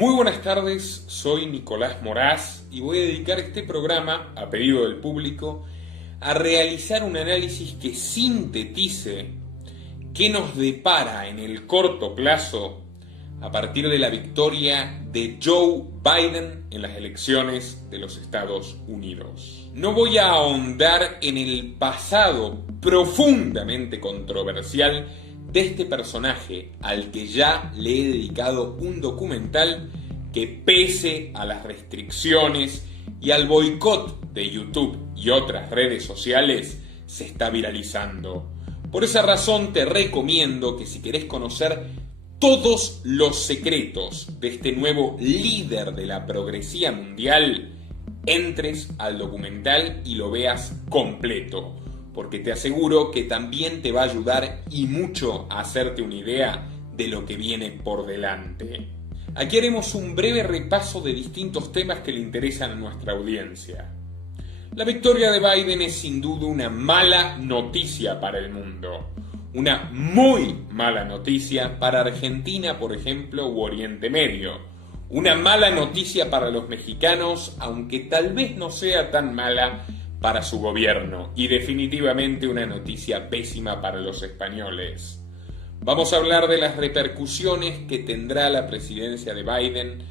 Muy buenas tardes, soy Nicolás Moraz y voy a dedicar este programa, a pedido del público, a realizar un análisis que sintetice qué nos depara en el corto plazo a partir de la victoria de Joe Biden en las elecciones de los Estados Unidos. No voy a ahondar en el pasado profundamente controversial de este personaje, al que ya le he dedicado un documental que, pese a las restricciones y al boicot de YouTube y otras redes sociales, se está viralizando. Por esa razón te recomiendo que, si querés conocer todos los secretos de este nuevo líder de la progresía mundial, entres al documental y lo veas completo, porque te aseguro que también te va a ayudar y mucho a hacerte una idea de lo que viene por delante. Aquí haremos un breve repaso de distintos temas que le interesan a nuestra audiencia. La victoria de Biden es sin duda una mala noticia para el mundo. Una muy mala noticia para Argentina, por ejemplo, u Oriente Medio. Una mala noticia para los mexicanos, aunque tal vez no sea tan mala para su gobierno. Y definitivamente una noticia pésima para los españoles. Vamos a hablar de las repercusiones que tendrá la presidencia de Biden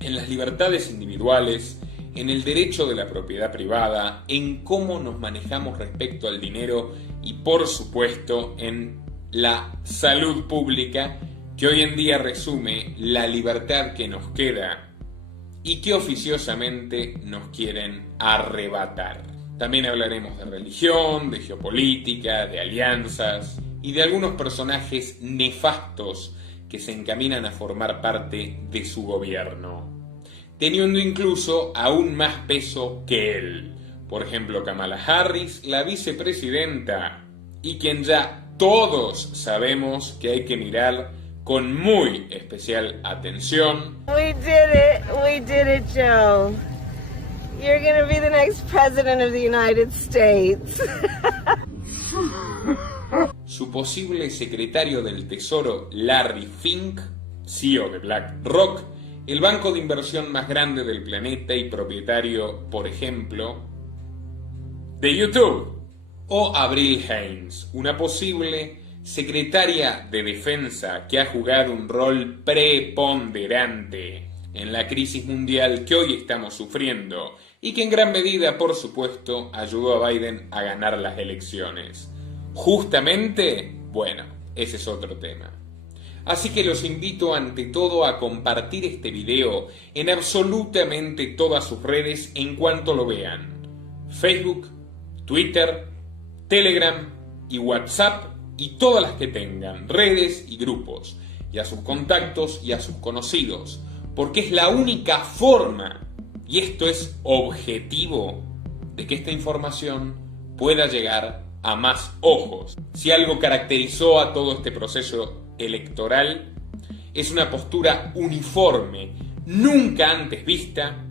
en las libertades individuales, en el derecho de la propiedad privada, en cómo nos manejamos respecto al dinero y, por supuesto, en la salud pública, que hoy en día resume la libertad que nos queda y que oficiosamente nos quieren arrebatar. También hablaremos de religión, de geopolítica, de alianzas y de algunos personajes nefastos que se encaminan a formar parte de su gobierno, teniendo incluso aún más peso que él. Por ejemplo, Kamala Harris, la vicepresidenta, y quien ya todos sabemos que hay que mirar con muy especial atención. We did it, Joe. You're gonna be the next president of the United States. Su posible secretario del Tesoro, Larry Fink, CEO de BlackRock, el banco de inversión más grande del planeta y propietario, por ejemplo, de YouTube. O Avril Haines, una posible secretaria de Defensa que ha jugado un rol preponderante en la crisis mundial que hoy estamos sufriendo y que en gran medida, por supuesto, ayudó a Biden a ganar las elecciones. Justamente, bueno, ese es otro tema. Así que los invito ante todo a compartir este video en absolutamente todas sus redes en cuanto lo vean: Facebook, Twitter, Telegram y WhatsApp, y todas las que tengan redes y grupos, y a sus contactos y a sus conocidos, porque es la única forma, y esto es objetivo, de que esta información pueda llegar a más ojos. Si algo caracterizó a todo este proceso electoral, es una postura uniforme, nunca antes vista,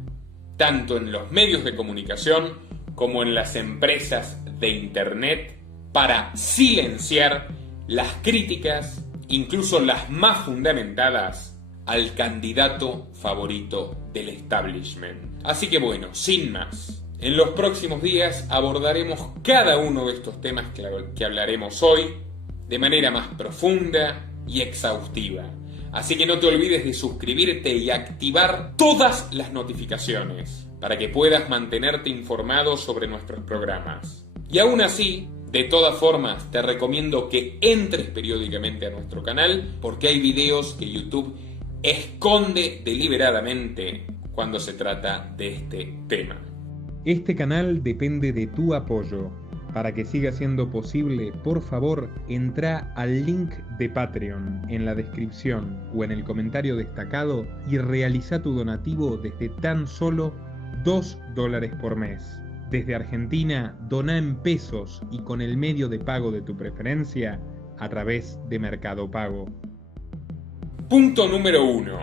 tanto en los medios de comunicación como en las empresas de Internet, para silenciar las críticas, incluso las más fundamentadas, al candidato favorito del establishment. Así que bueno, sin más, en los próximos días abordaremos cada uno de estos temas que hablaremos hoy de manera más profunda y exhaustiva. Así que no te olvides de suscribirte y activar todas las notificaciones para que puedas mantenerte informado sobre nuestros programas. Y aún así, de todas formas, te recomiendo que entres periódicamente a nuestro canal, porque hay videos que YouTube esconde deliberadamente cuando se trata de este tema. Este canal depende de tu apoyo. Para que siga siendo posible, por favor, entra al link de Patreon en la descripción o en el comentario destacado y realiza tu donativo desde tan solo $2 por mes. Desde Argentina, dona en pesos y con el medio de pago de tu preferencia a través de Mercado Pago. Punto número 1.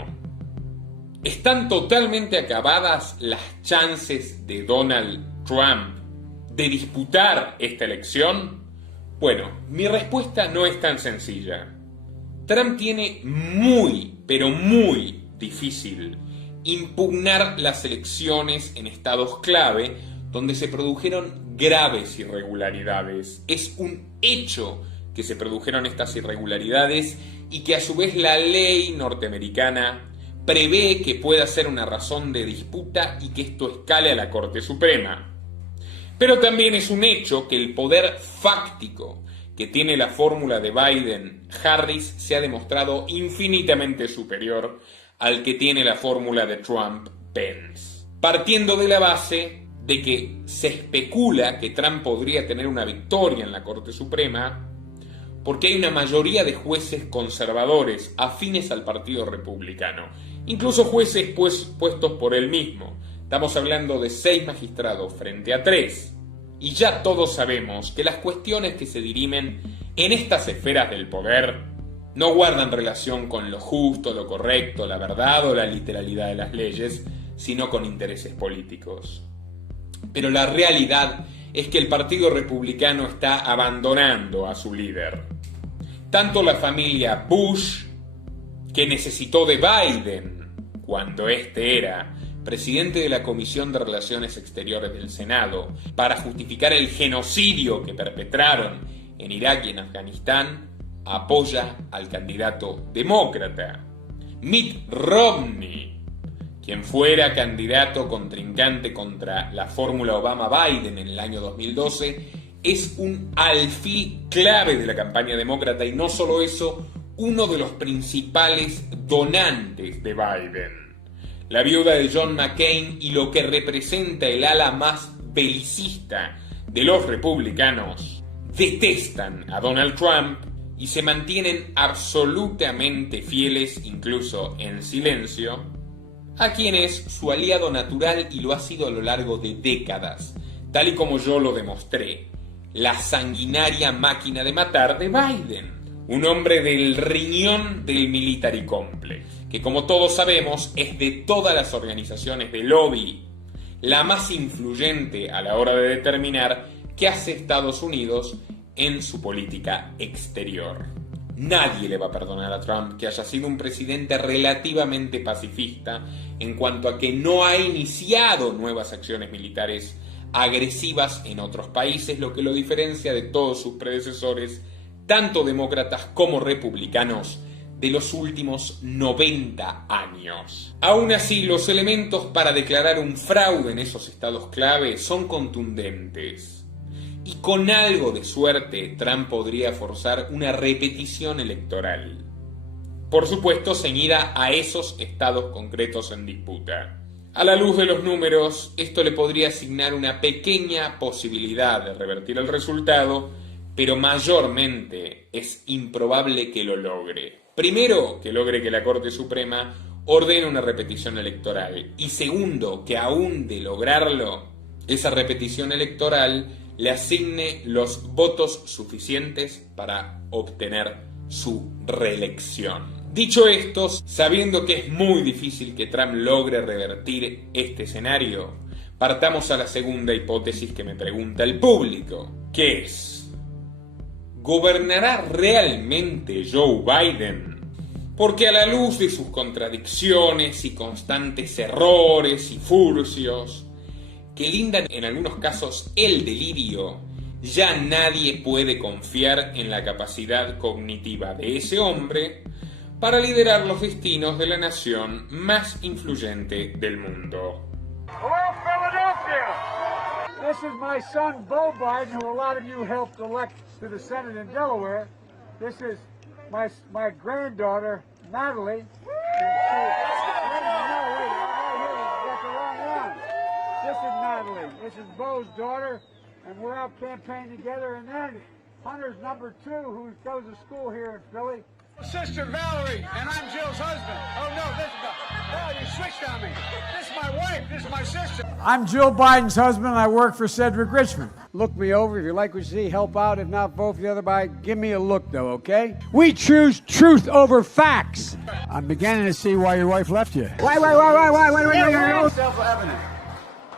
¿Están totalmente acabadas las chances de Donald Trump de disputar esta elección? Bueno, mi respuesta no es tan sencilla. Trump tiene muy, pero muy difícil impugnar las elecciones en estados clave donde se produjeron graves irregularidades. Es un hecho que se produjeron estas irregularidades y que a su vez la ley norteamericana prevé que pueda ser una razón de disputa y que esto escale a la Corte Suprema. Pero también es un hecho que el poder fáctico que tiene la fórmula de Biden-Harris se ha demostrado infinitamente superior al que tiene la fórmula de Trump-Pence. Partiendo de la base de que se especula que Trump podría tener una victoria en la Corte Suprema porque hay una mayoría de jueces conservadores afines al Partido Republicano, incluso jueces puestos por él mismo. Estamos hablando de 6 magistrados frente a 3. Y ya todos sabemos que las cuestiones que se dirimen en estas esferas del poder no guardan relación con lo justo, lo correcto, la verdad o la literalidad de las leyes, sino con intereses políticos. Pero la realidad es que el Partido Republicano está abandonando a su líder. Tanto la familia Bush, que necesitó de Biden cuando éste era presidente de la Comisión de Relaciones Exteriores del Senado, para justificar el genocidio que perpetraron en Irak y en Afganistán, apoya al candidato demócrata. Mitt Romney, quien fuera candidato contrincante contra la fórmula Obama-Biden en el año 2012, es un alfil clave de la campaña demócrata y no solo eso, uno de los principales donantes de Biden. La viuda de John McCain y lo que representa el ala más belicista de los republicanos detestan a Donald Trump y se mantienen absolutamente fieles, incluso en silencio, a quien es su aliado natural y lo ha sido a lo largo de décadas, tal y como yo lo demostré, la sanguinaria máquina de matar de Biden, un hombre del riñón del military complex, que como todos sabemos es de todas las organizaciones de lobby la más influyente a la hora de determinar qué hace Estados Unidos en su política exterior. Nadie le va a perdonar a Trump que haya sido un presidente relativamente pacifista en cuanto a que no ha iniciado nuevas acciones militares agresivas en otros países, lo que lo diferencia de todos sus predecesores, tanto demócratas como republicanos, de los últimos 90 años. Aún así, los elementos para declarar un fraude en esos estados clave son contundentes. Y con algo de suerte, Trump podría forzar una repetición electoral. Por supuesto, ceñida a esos estados concretos en disputa. A la luz de los números, esto le podría asignar una pequeña posibilidad de revertir el resultado, pero mayormente es improbable que lo logre. Primero, que logre que la Corte Suprema ordene una repetición electoral. Y segundo, que aún de lograrlo, esa repetición electoral le asigne los votos suficientes para obtener su reelección. Dicho esto, sabiendo que es muy difícil que Trump logre revertir este escenario, partamos a la segunda hipótesis que me pregunta el público, que es: ¿gobernará realmente Joe Biden? Porque a la luz de sus contradicciones y constantes errores y furcios, que lindan en algunos casos el delirio, ya nadie puede confiar en la capacidad cognitiva de ese hombre para liderar los destinos de la nación más influyente del mundo. Hello, Philadelphia! This is my son, Beau Biden, who a lot of you helped elect to the Senate in Delaware. This is my granddaughter, Natalie. And this is Natalie. This is Beau's daughter, and we're out campaigning together. And then Hunter's number 2, who goes to school here in Philly. Sister Valerie, and I'm Jill's husband. Oh no, you switched on me. This is my wife, this is my sister. I'm Jill Biden's husband, and I work for Cedric Richmond. Look me over, if you like what you see, help out. If not, vote for the other guy. Give me a look though, okay? We choose truth over facts. I'm beginning to see why your wife left you. Wait. Self-evident.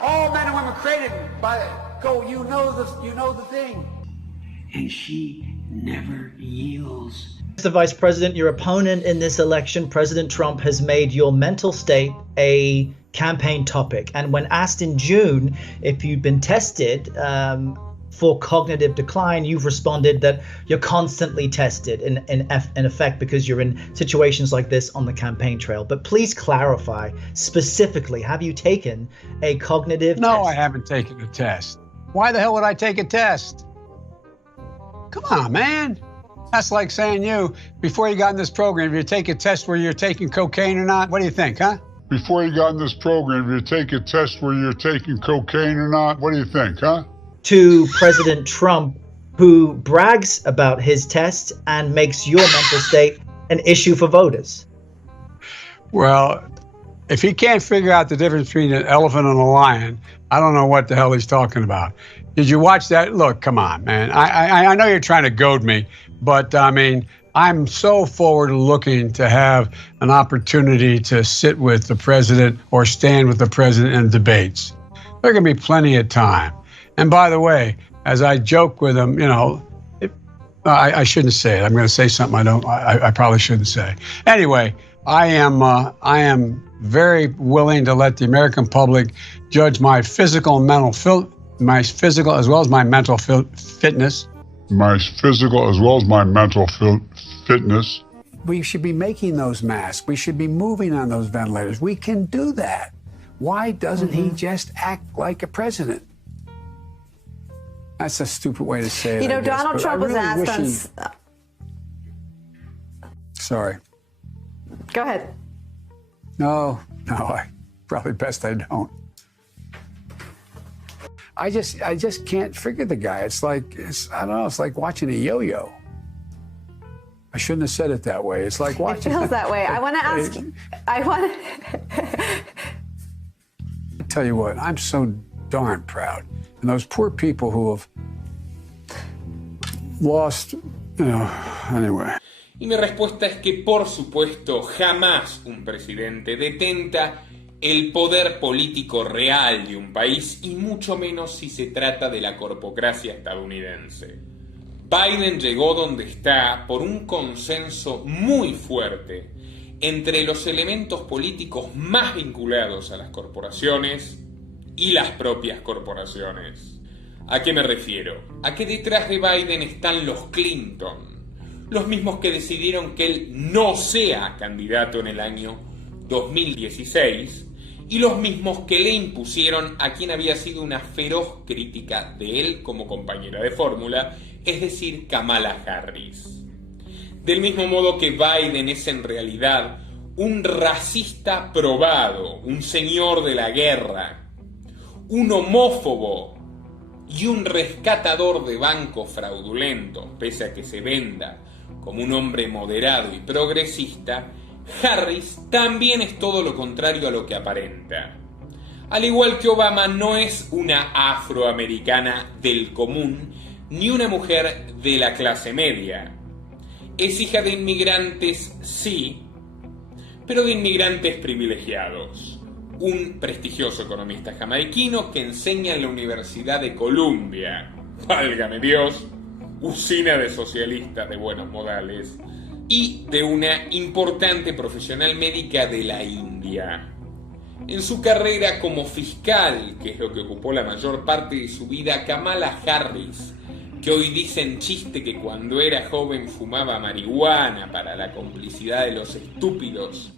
All men and women created by go, you know the thing. And she never yields Mr. Vice President, your opponent in this election, President Trump, has made your mental state a campaign topic. And when asked in June if you'd been tested for cognitive decline, you've responded that you're constantly tested in effect because you're in situations like this on the campaign trail. But please clarify specifically, have you taken a cognitive test? No, I haven't taken a test. Why the hell would I take a test? Come on, man. That's like saying before you got in this program, if you take a test where you're taking cocaine or not, what do you think, huh? Before you got in this program, if you take a test where you're taking cocaine or not, what do you think, huh? To President Trump, who brags about his test and makes your mental state an issue for voters. Well, if he can't figure out the difference between an elephant and a lion, I don't know what the hell he's talking about. Did you watch that? Look, come on, man. I know you're trying to goad me, but I mean, I'm so forward looking to have an opportunity to sit with the president or stand with the president in debates. There can be plenty of time. And by the way, as I joke with him, I shouldn't say it. I'm going to say something I probably shouldn't say. Anyway, I am very willing to let the American public judge my physical and mental my physical as well as my mental fitness. My physical as well as my mental fitness. We should be making those masks. We should be moving on those ventilators. We can do that. Why doesn't he just act like a president? That's a stupid way to say it. You know, Donald Trump was asked on... Sorry. Go ahead. No, probably best I don't. I just can't figure the guy. I don't know, it's like watching a yo-yo. I shouldn't have said it that way. It's like watching... It feels that way. I want to ask... I tell you what, I'm so darn proud. And those poor people who have lost, anyway. Y mi respuesta es que, por supuesto, jamás un presidente detenta el poder político real de un país, y mucho menos si se trata de la corpocracia estadounidense. Biden llegó donde está por un consenso muy fuerte entre los elementos políticos más vinculados a las corporaciones y las propias corporaciones. ¿A qué me refiero? A que detrás de Biden están los Clinton, los mismos que decidieron que él no sea candidato en el año 2016, y los mismos que le impusieron a quien había sido una feroz crítica de él como compañera de fórmula, es decir, Kamala Harris. Del mismo modo que Biden es en realidad un racista probado, un señor de la guerra, un homófobo y un rescatador de bancos fraudulento, pese a que se venda como un hombre moderado y progresista, Harris también es todo lo contrario a lo que aparenta. Al igual que Obama, no es una afroamericana del común, ni una mujer de la clase media. Es hija de inmigrantes, sí, pero de inmigrantes privilegiados. Un prestigioso economista jamaiquino que enseña en la Universidad de Columbia, válgame Dios, usina de socialistas de buenos modales, y de una importante profesional médica de la India. En su carrera como fiscal, que es lo que ocupó la mayor parte de su vida, Kamala Harris, que hoy dice en chiste que cuando era joven fumaba marihuana para la complicidad de los estúpidos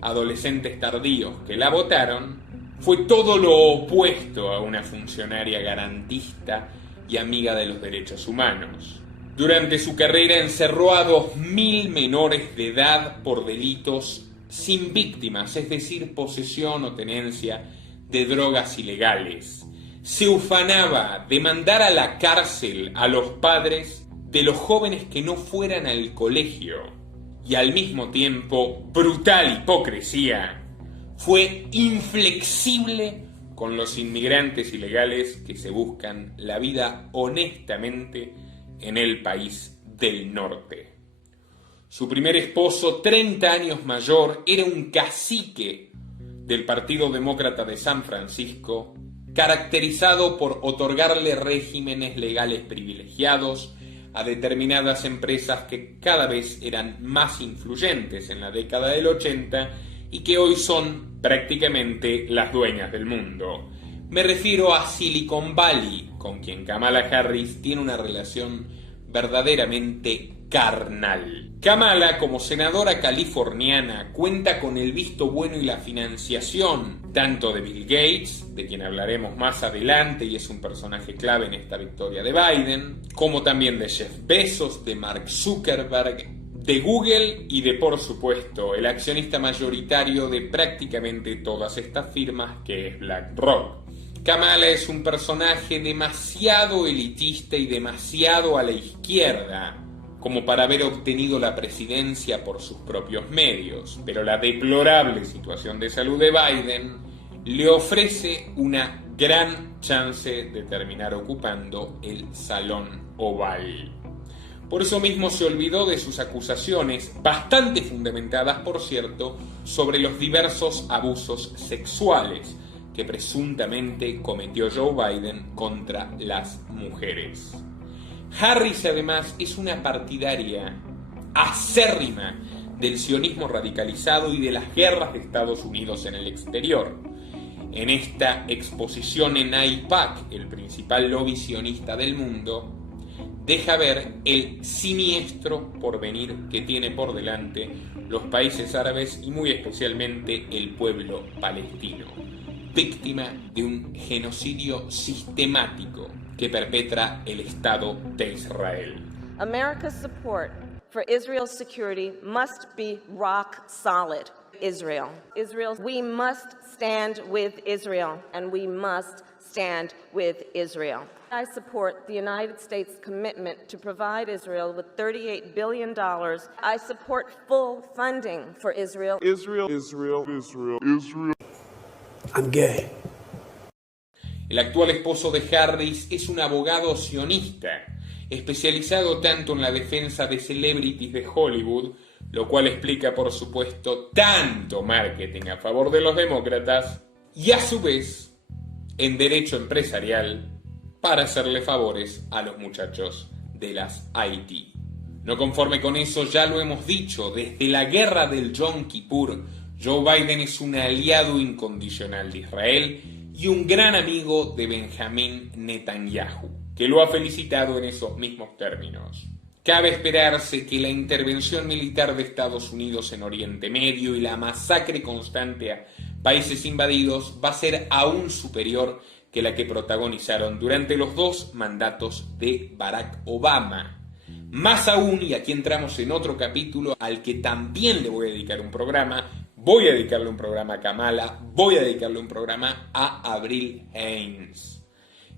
adolescentes tardíos que la votaron, fue todo lo opuesto a una funcionaria garantista y amiga de los derechos humanos. Durante su carrera encerró a 2.000 menores de edad por delitos sin víctimas, es decir, posesión o tenencia de drogas ilegales. Se ufanaba de mandar a la cárcel a los padres de los jóvenes que no fueran al colegio. Y al mismo tiempo, brutal hipocresía, fue inflexible con los inmigrantes ilegales que se buscan la vida honestamente en el país del norte. Su primer esposo, 30 años mayor, era un cacique del Partido Demócrata de San Francisco, caracterizado por otorgarle regímenes legales privilegiados a determinadas empresas que cada vez eran más influyentes en la década del 80 y que hoy son prácticamente las dueñas del mundo. Me refiero a Silicon Valley, con quien Kamala Harris tiene una relación verdaderamente carnal. Kamala, como senadora californiana, cuenta con el visto bueno y la financiación tanto de Bill Gates, de quien hablaremos más adelante y es un personaje clave en esta victoria de Biden, como también de Jeff Bezos, de Mark Zuckerberg, de Google y de, por supuesto, el accionista mayoritario de prácticamente todas estas firmas, que es BlackRock. Kamala es un personaje demasiado elitista y demasiado a la izquierda como para haber obtenido la presidencia por sus propios medios, pero la deplorable situación de salud de Biden le ofrece una gran chance de terminar ocupando el Salón Oval. Por eso mismo se olvidó de sus acusaciones, bastante fundamentadas por cierto, sobre los diversos abusos sexuales que presuntamente cometió Joe Biden contra las mujeres. Harris además es una partidaria acérrima del sionismo radicalizado y de las guerras de Estados Unidos en el exterior. En esta exposición en AIPAC, el principal lobby sionista del mundo, deja ver el siniestro porvenir que tiene por delante los países árabes y muy especialmente el pueblo palestino, víctima de un genocidio sistemático que perpetra el Estado de Israel. America's support for Israel's security must be rock solid. Israel, we must stand with Israel, and we must stand with Israel. I support the United States' commitment to provide Israel with $38 billion. I support full funding for Israel. Israel. I'm gay. El actual esposo de Harris es un abogado sionista, especializado tanto en la defensa de celebrities de Hollywood, lo cual explica por supuesto tanto marketing a favor de los demócratas, y a su vez en derecho empresarial para hacerle favores a los muchachos de las IT. No conforme con eso, ya lo hemos dicho, desde la guerra del Yom Kippur, Joe Biden es un aliado incondicional de Israel y un gran amigo de Benjamin Netanyahu, que lo ha felicitado en esos mismos términos. Cabe esperarse que la intervención militar de Estados Unidos en Oriente Medio y la masacre constante a países invadidos va a ser aún superior que la que protagonizaron durante los dos mandatos de Barack Obama. Más aún, y aquí entramos en otro capítulo al que también le voy a dedicar un programa, voy a dedicarle un programa a Kamala, voy a dedicarle un programa a Avril Haines,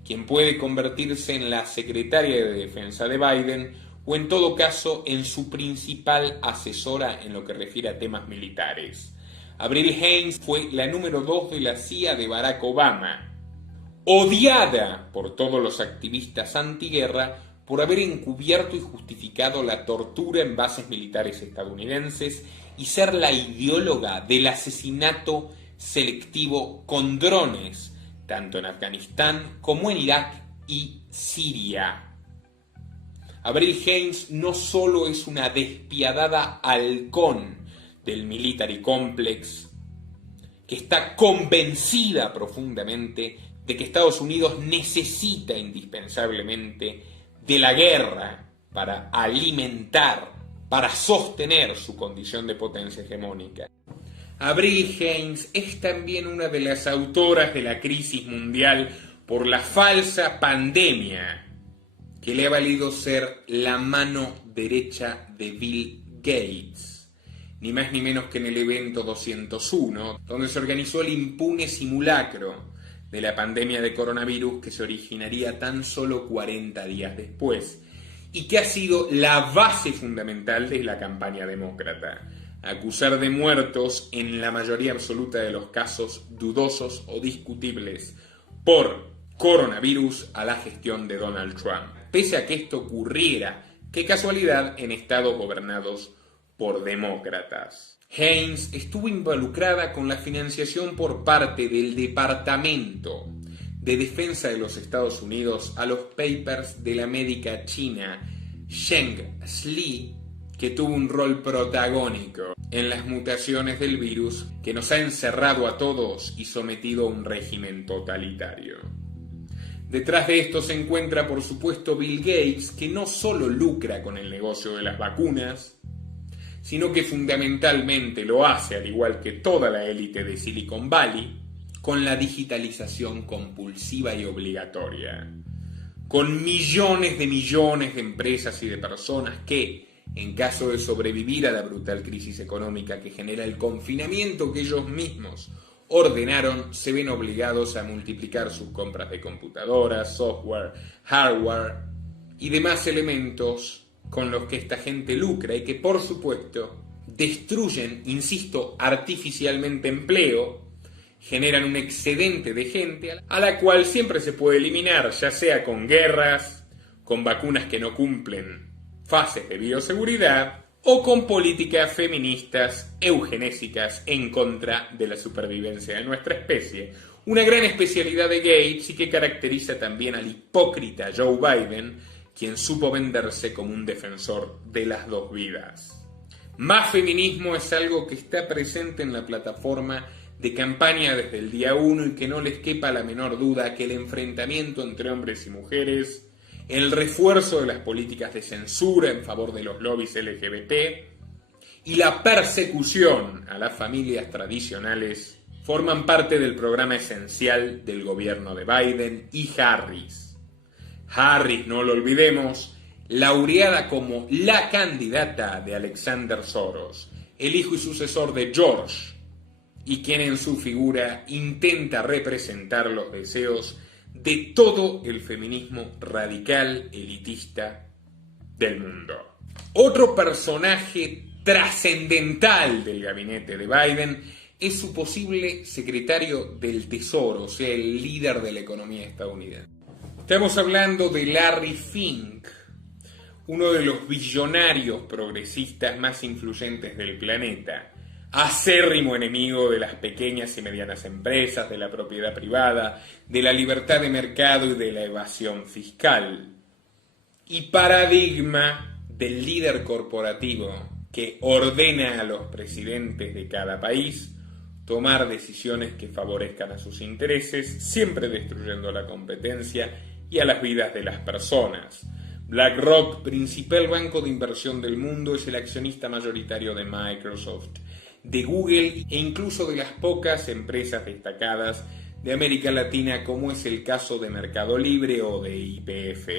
quien puede convertirse en la secretaria de defensa de Biden o en todo caso en su principal asesora en lo que refiere a temas militares. Avril Haines fue la número 2 de la CIA de Barack Obama, odiada por todos los activistas antiguerra por haber encubierto y justificado la tortura en bases militares estadounidenses y ser la ideóloga del asesinato selectivo con drones, tanto en Afganistán como en Irak y Siria. Avril Haines no solo es una despiadada halcón del military complex, que está convencida profundamente de que Estados Unidos necesita indispensablemente de la guerra para alimentar, para sostener su condición de potencia hegemónica. Avril Haines es también una de las autoras de la crisis mundial por la falsa pandemia que le ha valido ser la mano derecha de Bill Gates, ni más ni menos que en el evento 201, donde se organizó el impune simulacro de la pandemia de coronavirus que se originaría tan solo 40 días después y que ha sido la base fundamental de la campaña demócrata: acusar de muertos en la mayoría absoluta de los casos dudosos o discutibles por coronavirus a la gestión de Donald Trump, pese a que esto ocurriera, qué casualidad, en estados gobernados por demócratas. Haines estuvo involucrada con la financiación por parte del Departamento de Defensa de los Estados Unidos a los papers de la médica china Zheng Sli, que tuvo un rol protagónico en las mutaciones del virus que nos ha encerrado a todos y sometido a un régimen totalitario. Detrás de esto se encuentra, por supuesto, Bill Gates, que no solo lucra con el negocio de las vacunas, sino que fundamentalmente lo hace, al igual que toda la élite de Silicon Valley, con la digitalización compulsiva y obligatoria, con millones de empresas y de personas que, en caso de sobrevivir a la brutal crisis económica que genera el confinamiento que ellos mismos ordenaron, se ven obligados a multiplicar sus compras de computadoras, software, hardware y demás elementos con los que esta gente lucra y que, por supuesto, destruyen, insisto, artificialmente empleo, generan un excedente de gente a la cual siempre se puede eliminar, ya sea con guerras, con vacunas que no cumplen fases de bioseguridad o con políticas feministas eugenésicas en contra de la supervivencia de nuestra especie. Una gran especialidad de Gates y que caracteriza también al hipócrita Joe Biden, quien supo venderse como un defensor de las dos vidas. Más feminismo es algo que está presente en la plataforma de campaña desde el día 1 y que no les quepa la menor duda que el enfrentamiento entre hombres y mujeres, el refuerzo de las políticas de censura en favor de los lobbies LGBT y la persecución a las familias tradicionales forman parte del programa esencial del gobierno de Biden y Harris. Harris, no lo olvidemos, laureada como la candidata de Alexander Soros, el hijo y sucesor de George, y quien en su figura intenta representar los deseos de todo el feminismo radical elitista del mundo. Otro personaje trascendental del gabinete de Biden es su posible secretario del Tesoro, o sea, el líder de la economía estadounidense. Estamos hablando de Larry Fink, uno de los billonarios progresistas más influyentes del planeta, acérrimo enemigo de las pequeñas y medianas empresas, de la propiedad privada, de la libertad de mercado y de la evasión fiscal, y paradigma del líder corporativo que ordena a los presidentes de cada país tomar decisiones que favorezcan a sus intereses, siempre destruyendo la competencia y a las vidas de las personas. BlackRock, principal banco de inversión del mundo, es el accionista mayoritario de Microsoft, de Google e incluso de las pocas empresas destacadas de América Latina, como es el caso de Mercado Libre o de YPF.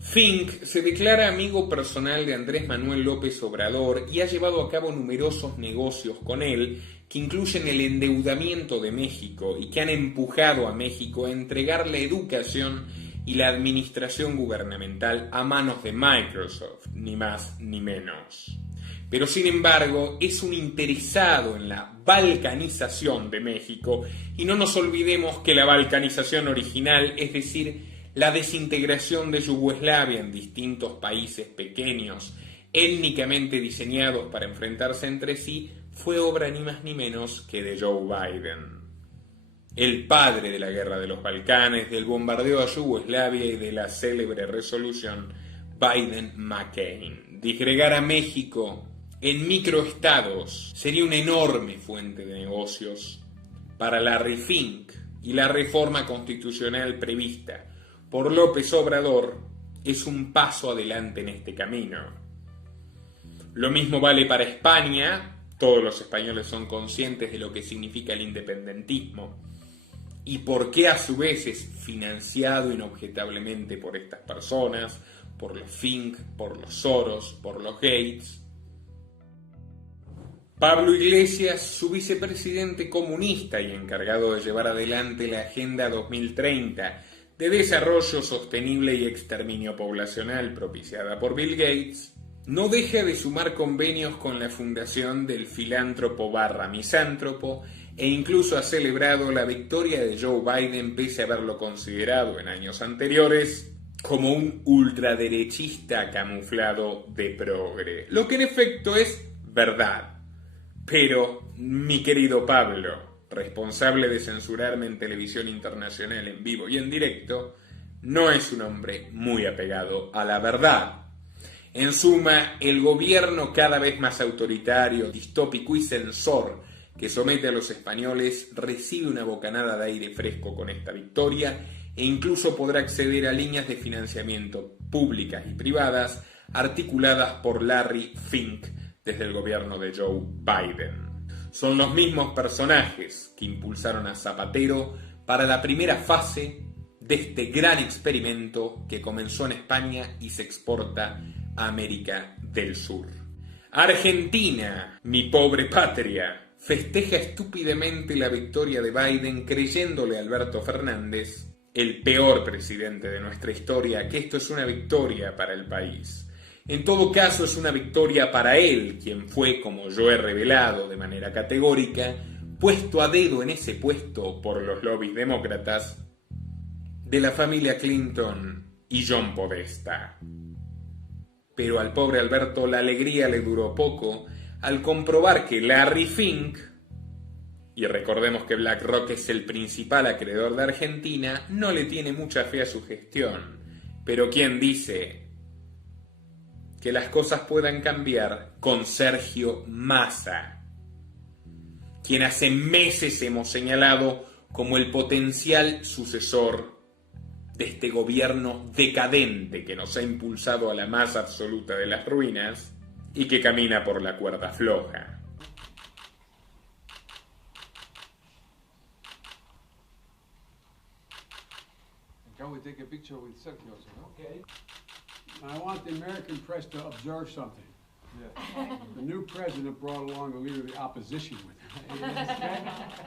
Fink se declara amigo personal de Andrés Manuel López Obrador y ha llevado a cabo numerosos negocios con él que incluyen el endeudamiento de México y que han empujado a México a entregar la educación y la administración gubernamental a manos de Microsoft, ni más ni menos. Pero sin embargo es un interesado en la balcanización de México y no nos olvidemos que la balcanización original, es decir, la desintegración de Yugoslavia en distintos países pequeños, étnicamente diseñados para enfrentarse entre sí, fue obra ni más ni menos que de Joe Biden, el padre de la guerra de los Balcanes, del bombardeo a Yugoslavia y de la célebre resolución Biden-McCain. Disgregar a México en microestados sería una enorme fuente de negocios para Larry Fink, y la reforma constitucional prevista por López Obrador es un paso adelante en este camino. Lo mismo vale para España. Todos los españoles son conscientes de lo que significa el independentismo y por qué a su vez es financiado inobjetablemente por estas personas, por los Fink, por los Soros, por los Gates. Pablo Iglesias, su vicepresidente comunista y encargado de llevar adelante la Agenda 2030 de Desarrollo Sostenible y Exterminio Poblacional propiciada por Bill Gates, no deja de sumar convenios con la fundación del filántropo / misántropo e incluso ha celebrado la victoria de Joe Biden pese a haberlo considerado en años anteriores como un ultraderechista camuflado de progre, lo que en efecto es verdad. Pero, mi querido Pablo, responsable de censurarme en televisión internacional en vivo y en directo, no es un hombre muy apegado a la verdad. En suma, el gobierno cada vez más autoritario, distópico y censor que somete a los españoles recibe una bocanada de aire fresco con esta victoria e incluso podrá acceder a líneas de financiamiento públicas y privadas articuladas por Larry Fink desde el gobierno de Joe Biden. Son los mismos personajes que impulsaron a Zapatero para la primera fase de este gran experimento que comenzó en España y se exporta a América del Sur. Argentina, mi pobre patria, festeja estúpidamente la victoria de Biden creyéndole a Alberto Fernández, el peor presidente de nuestra historia, que esto es una victoria para el país. En todo caso es una victoria para él, quien fue, como yo he revelado de manera categórica, puesto a dedo en ese puesto por los lobbies demócratas de la familia Clinton y John Podesta. Pero al pobre Alberto la alegría le duró poco al comprobar que Larry Fink, y recordemos que BlackRock es el principal acreedor de Argentina, no le tiene mucha fe a su gestión. Pero ¿quién dice que las cosas puedan cambiar con Sergio Massa, quien hace meses hemos señalado como el potencial sucesor de este gobierno decadente que nos ha impulsado a la más absoluta de las ruinas y que camina por la cuerda floja? Can we take a picture with Sergio also, no? Okay. I want the American press to observe something. Yeah. The new president brought along the leader of the opposition with him.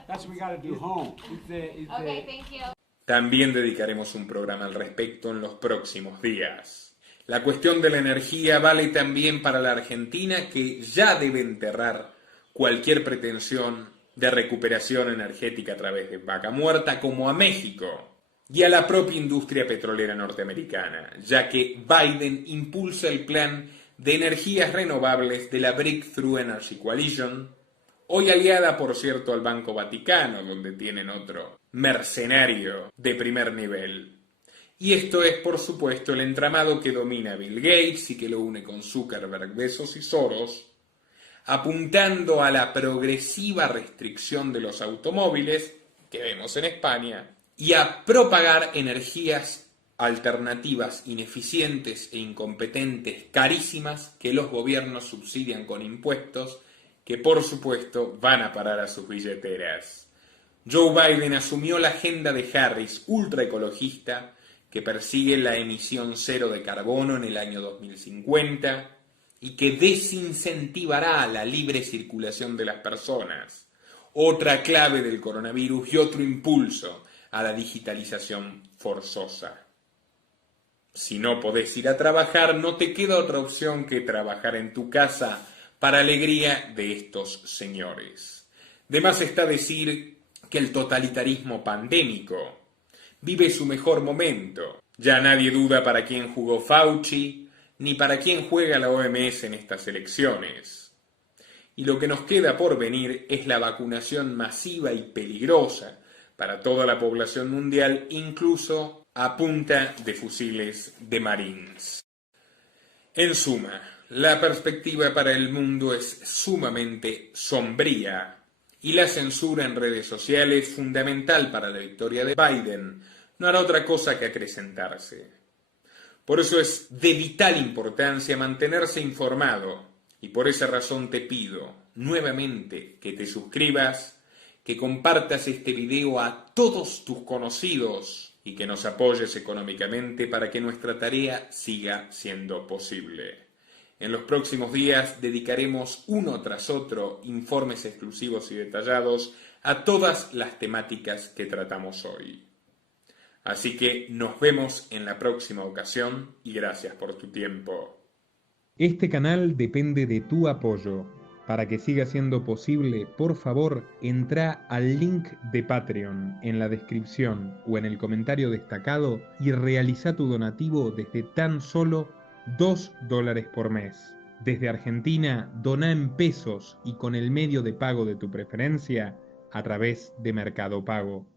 That's what we got to do home. Okay, thank you. También dedicaremos un programa al respecto en los próximos días. La cuestión de la energía vale también para la Argentina, que ya debe enterrar cualquier pretensión de recuperación energética a través de Vaca Muerta, como a México y a la propia industria petrolera norteamericana, ya que Biden impulsa el plan de energías renovables de la Breakthrough Energy Coalition, hoy aliada, por cierto, al Banco Vaticano, donde tienen otro mercenario de primer nivel. Y esto es, por supuesto, el entramado que domina Bill Gates y que lo une con Zuckerberg, Bezos y Soros, apuntando a la progresiva restricción de los automóviles que vemos en España y a propagar energías alternativas ineficientes e incompetentes, carísimas, que los gobiernos subsidian con impuestos que, por supuesto, van a parar a sus billeteras. Joe Biden asumió la agenda de Harris ultraecologista, que persigue la emisión cero de carbono en el año 2050 y que desincentivará la libre circulación de las personas, otra clave del coronavirus y otro impulso a la digitalización forzosa. Si no podés ir a trabajar, no te queda otra opción que trabajar en tu casa para alegría de estos señores. De más está decir que el totalitarismo pandémico vive su mejor momento. Ya nadie duda para quién jugó Fauci, ni para quién juega la OMS en estas elecciones. Y lo que nos queda por venir es la vacunación masiva y peligrosa para toda la población mundial, incluso a punta de fusiles de Marines. En suma, la perspectiva para el mundo es sumamente sombría y la censura en redes sociales, fundamental para la victoria de Biden, no hará otra cosa que acrecentarse. Por eso es de vital importancia mantenerse informado y por esa razón te pido nuevamente que te suscribas, que compartas este video a todos tus conocidos y que nos apoyes económicamente para que nuestra tarea siga siendo posible. En los próximos días dedicaremos uno tras otro informes exclusivos y detallados a todas las temáticas que tratamos hoy. Así que nos vemos en la próxima ocasión y gracias por tu tiempo. Este canal depende de tu apoyo. Para que siga siendo posible, por favor, entra al link de Patreon en la descripción o en el comentario destacado y realiza tu donativo desde tan solo $2 por mes. Desde Argentina, dona en pesos y con el medio de pago de tu preferencia a través de Mercado Pago.